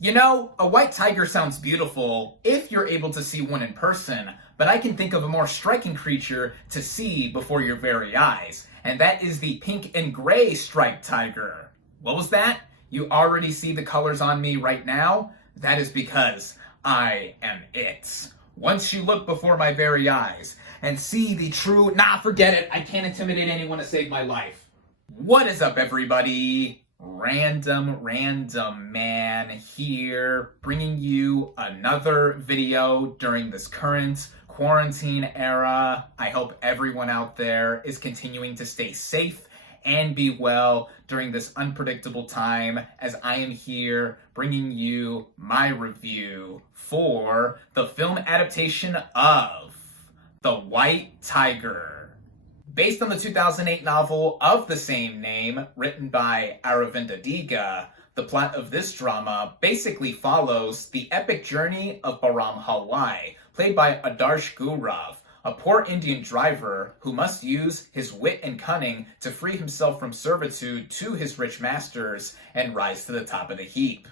You know, a white tiger sounds beautiful if you're able to see one in person, but I can think of a more striking creature to see before your very eyes, and that is the pink and gray striped tiger. What was that? You already see the colors on me right now? That is because I am it. Once you look before my very eyes and see the true, forget it, I can't intimidate anyone to save my life. What is up, everybody? Random Man here, bringing you another video during this current quarantine era. I hope everyone out there is continuing to stay safe and be well during this unpredictable time, as I am here bringing you my review for the film adaptation of The White Tiger. Based on the 2008 novel of the same name, written by Aravinda Diga, the plot of this drama basically follows the epic journey of Bahram Halwai, played by Adarsh Gaurav, a poor Indian driver who must use his wit and cunning to free himself from servitude to his rich masters and rise to the top of the heap.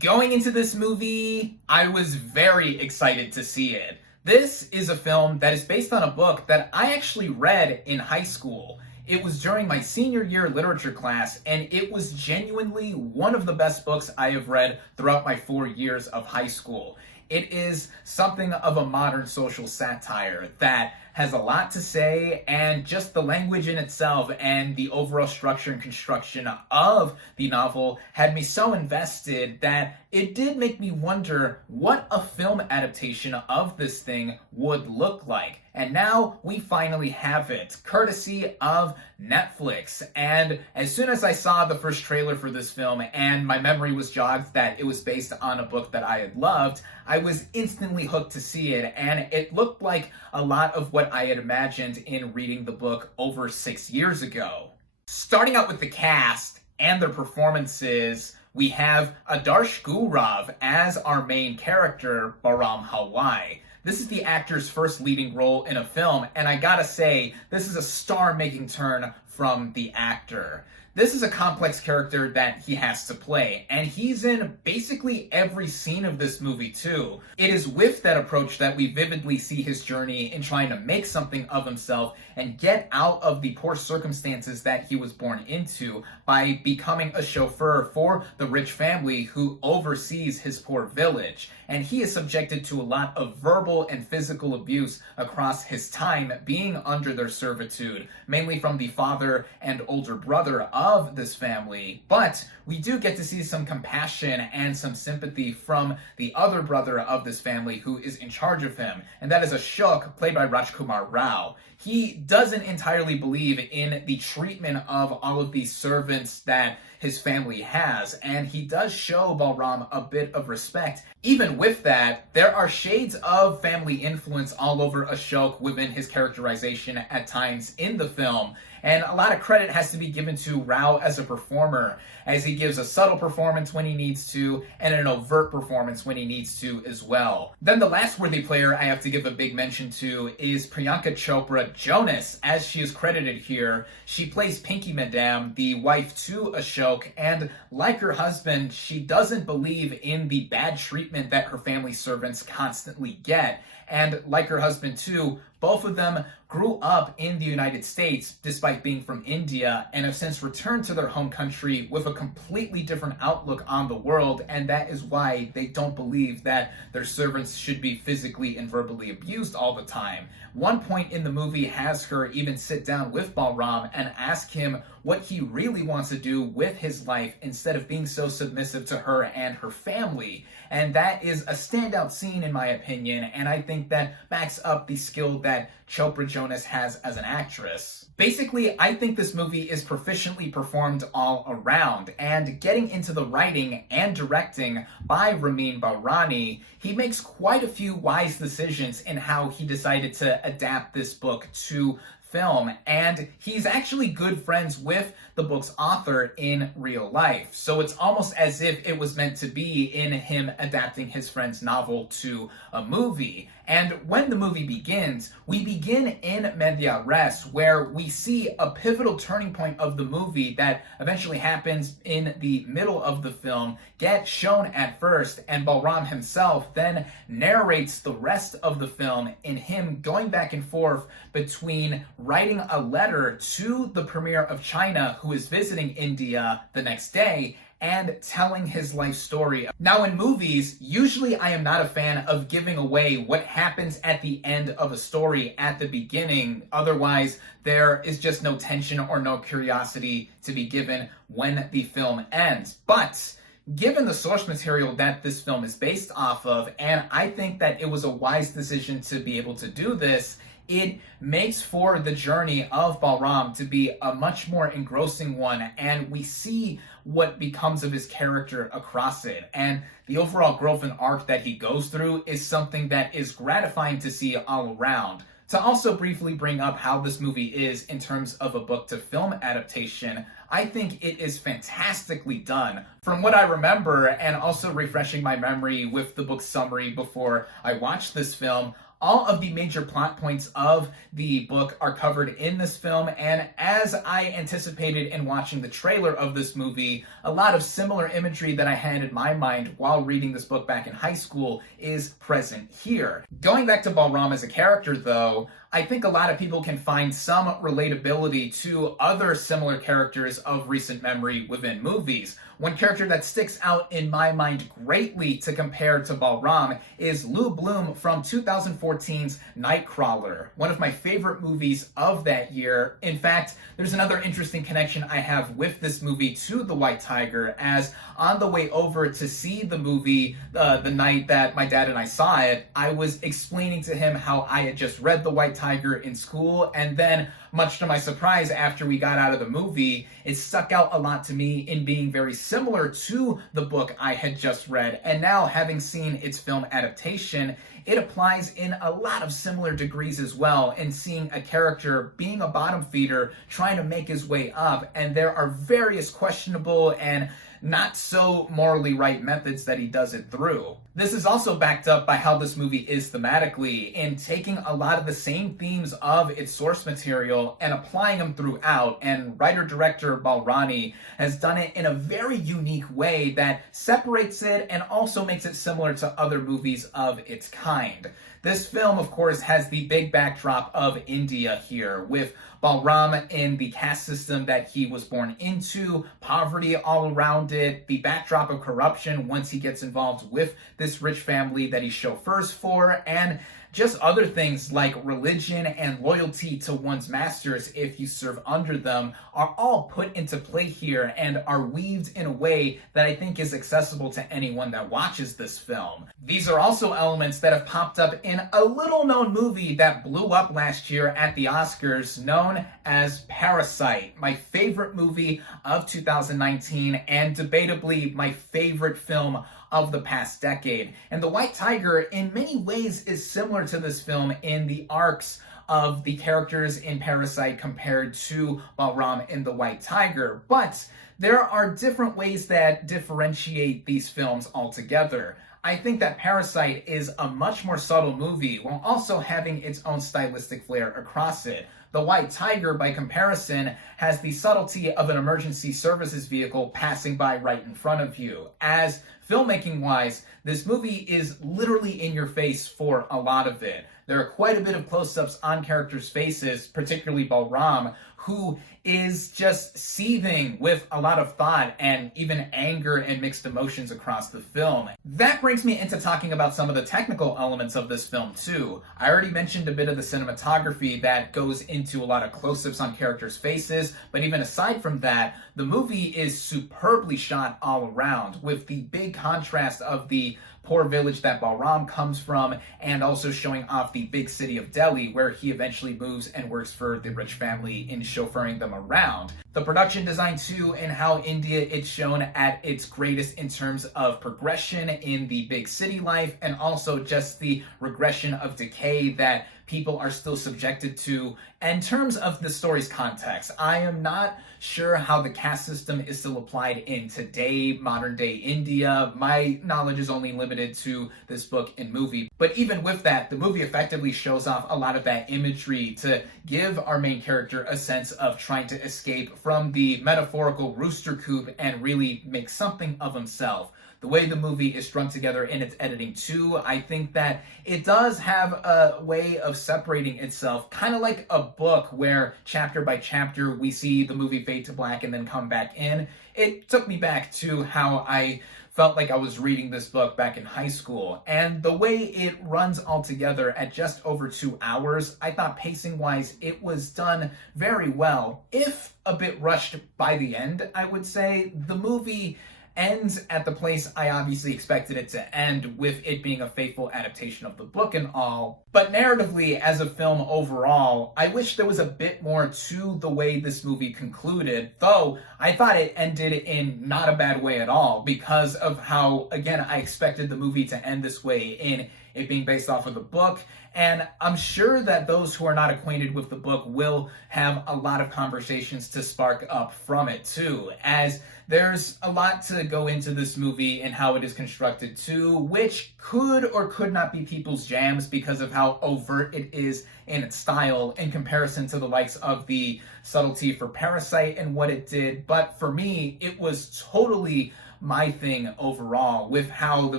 Going into this movie, I was very excited to see it. This is a film that is based on a book that I actually read in high school. It was during my senior year literature class, and it was genuinely one of the best books I have read throughout my 4 years of high school. It is something of a modern social satire that has a lot to say, and just the language in itself and the overall structure and construction of the novel had me so invested that it did make me wonder what a film adaptation of this thing would look like. And now we finally have it, courtesy of Netflix. And as soon as I saw the first trailer for this film and my memory was jogged that it was based on a book that I had loved, I was instantly hooked to see it. And it looked like a lot of what I had imagined in reading the book over 6 years ago. Starting out with the cast and their performances, we have Adarsh Gaurav as our main character, Bahram Halwai. This is the actor's first leading role in a film, and I gotta say, this is a star-making turn from the actor. This is a complex character that he has to play, and he's in basically every scene of this movie too. It is with that approach that we vividly see his journey in trying to make something of himself and get out of the poor circumstances that he was born into by becoming a chauffeur for the rich family who oversees his poor village. And he is subjected to a lot of verbal and physical abuse across his time being under their servitude, mainly from the father and older brother of this family. But we do get to see some compassion and some sympathy from the other brother of this family who is in charge of him, and that is Ashok, played by Rajkumar Rao. He doesn't entirely believe in the treatment of all of these servants that his family has, and he does show Balram a bit of respect. Even with that, there are shades of family influence all over Ashok within his characterization at times in the film, and a lot of credit has to be given to Rao as a performer, as he gives a subtle performance when he needs to, and an overt performance when he needs to as well. Then the last worthy player I have to give a big mention to is Priyanka Chopra Jonas, as she is credited here. She plays Pinky Madam, the wife to Ashok, and like her husband, she doesn't believe in the bad treatment that her family servants constantly get. And like her husband too, both of them grew up in the United States despite being from India, and have since returned to their home country with a completely different outlook on the world, and that is why they don't believe that their servants should be physically and verbally abused all the time. One point in the movie has her even sit down with Balram and ask him what he really wants to do with his life instead of being so submissive to her and her family. And that is a standout scene in my opinion, and I think that backs up the skill that Chopra Jonas has as an actress. Basically, I think this movie is proficiently performed all around, and getting into the writing and directing by Ramin Bahrani, he makes quite a few wise decisions in how he decided to adapt this book to film, and he's actually good friends with the book's author in real life. So it's almost as if it was meant to be in him adapting his friend's novel to a movie. And when the movie begins, we begin in Media Res, where we see a pivotal turning point of the movie that eventually happens in the middle of the film get shown at first, and Balram himself then narrates the rest of the film in him going back and forth between writing a letter to the Premier of China who is visiting India the next day and telling his life story. Now, in movies, usually I am not a fan of giving away what happens at the end of a story at the beginning. Otherwise, there is just no tension or no curiosity to be given when the film ends. But given the source material that this film is based off of, and I think that it was a wise decision to be able to do this, it makes for the journey of Balram to be a much more engrossing one, and we see what becomes of his character across it. And the overall growth and arc that he goes through is something that is gratifying to see all around. To also briefly bring up how this movie is in terms of a book to film adaptation, I think it is fantastically done. From what I remember, and also refreshing my memory with the book summary before I watched this film, all of the major plot points of the book are covered in this film, and as I anticipated in watching the trailer of this movie, a lot of similar imagery that I had in my mind while reading this book back in high school is present here. Going back to Balram as a character, though, I think a lot of people can find some relatability to other similar characters of recent memory within movies. One character that sticks out in my mind greatly to compare to Balram is Lou Bloom from 2014's Nightcrawler, one of my favorite movies of that year. In fact, there's another interesting connection I have with this movie to The White Tiger, as on the way over to see the movie the night that my dad and I saw it, I was explaining to him how I had just read The White Tiger in school, and then, much to my surprise, after we got out of the movie, it stuck out a lot to me in being very similar to the book I had just read. And now, having seen its film adaptation, it applies in a lot of similar degrees as well, in seeing a character being a bottom feeder, trying to make his way up, and there are various questionable and not so morally right methods that he does it through. This is also backed up by how this movie is thematically, in taking a lot of the same themes of its source material and applying them throughout, and writer-director Balrani has done it in a very unique way that separates it and also makes it similar to other movies of its kind. This film, of course, has the big backdrop of India here, with Balram in the caste system that he was born into, poverty all around it, the backdrop of corruption once he gets involved with this rich family that he chauffeurs for, and just other things like religion and loyalty to one's masters if you serve under them are all put into play here and are weaved in a way that I think is accessible to anyone that watches this film. These are also elements that have popped up in a little-known movie that blew up last year at the Oscars, known as Parasite, my favorite movie of 2019 and debatably my favorite film of the past decade. And The White Tiger, in many ways, is similar to this film in the arcs of the characters in Parasite compared to Balram in The White Tiger. But there are different ways that differentiate these films altogether. I think that Parasite is a much more subtle movie while also having its own stylistic flair across it. The White Tiger, by comparison, has the subtlety of an emergency services vehicle passing by right in front of you. As filmmaking-wise, this movie is literally in your face for a lot of it. There are quite a bit of close-ups on characters' faces, particularly Balram, who is just seething with a lot of thought and even anger and mixed emotions across the film. That brings me into talking about some of the technical elements of this film too. I already mentioned a bit of the cinematography that goes into a lot of close-ups on characters' faces, but even aside from that, the movie is superbly shot all around, with the big contrast of the poor village that Balram comes from, and also showing off the big city of Delhi, where he eventually moves and works for the rich family in chauffeuring them around. The production design too, and how India it's shown at its greatest in terms of progression in the big city life, and also just the regression of decay that people are still subjected to. In terms of the story's context, I am not sure how the caste system is still applied in today, modern day India. My knowledge is only limited to this book and movie. But even with that, the movie effectively shows off a lot of that imagery to give our main character a sense of trying to escape from the metaphorical rooster coop and really make something of himself. The way the movie is strung together in its editing too, I think that it does have a way of separating itself, kind of like a book where chapter by chapter we see the movie fade to black and then come back in. It took me back to how I felt like I was reading this book back in high school. And the way it runs all together at just over 2 hours, I thought pacing-wise it was done very well. If a bit rushed by the end, I would say. The movie ends at the place I obviously expected it to end, with it being a faithful adaptation of the book and all. But narratively, as a film overall, I wish there was a bit more to the way this movie concluded, though I thought it ended in not a bad way at all, because of how, again, I expected the movie to end this way, in it being based off of the book. And I'm sure that those who are not acquainted with the book will have a lot of conversations to spark up from it too, as there's a lot to go into this movie and how it is constructed too, which could or could not be people's jams because of how overt it is in its style in comparison to the likes of the subtlety for Parasite and what it did. But for me, it was totally my thing overall, with how the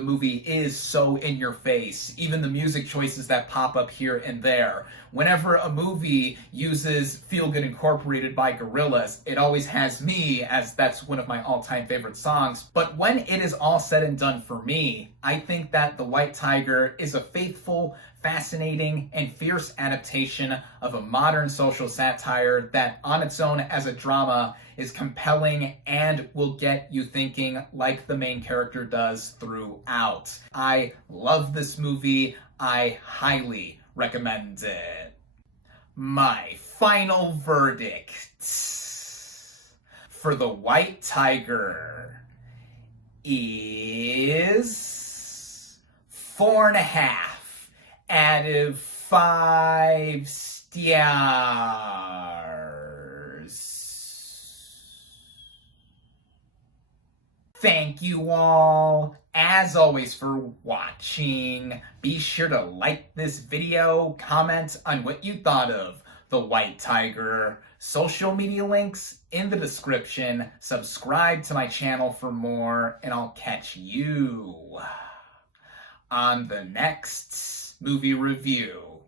movie is so in your face. Even the music choices that pop up here and there. Whenever a movie uses Feel Good Incorporated by Gorillaz, it always has me, as that's one of my all-time favorite songs. But when it is all said and done for me, I think that The White Tiger is a faithful, fascinating, and fierce adaptation of a modern social satire that on its own as a drama is compelling and will get you thinking like the main character does throughout. I love this movie. I highly recommend it. My final verdict for The White Tiger is 4.5 out of 5 stars. Thank you all, as always, for watching. Be sure to like this video, comment on what you thought of The White Tiger. Social media links in the description. Subscribe to my channel for more, and I'll catch you on the next movie review.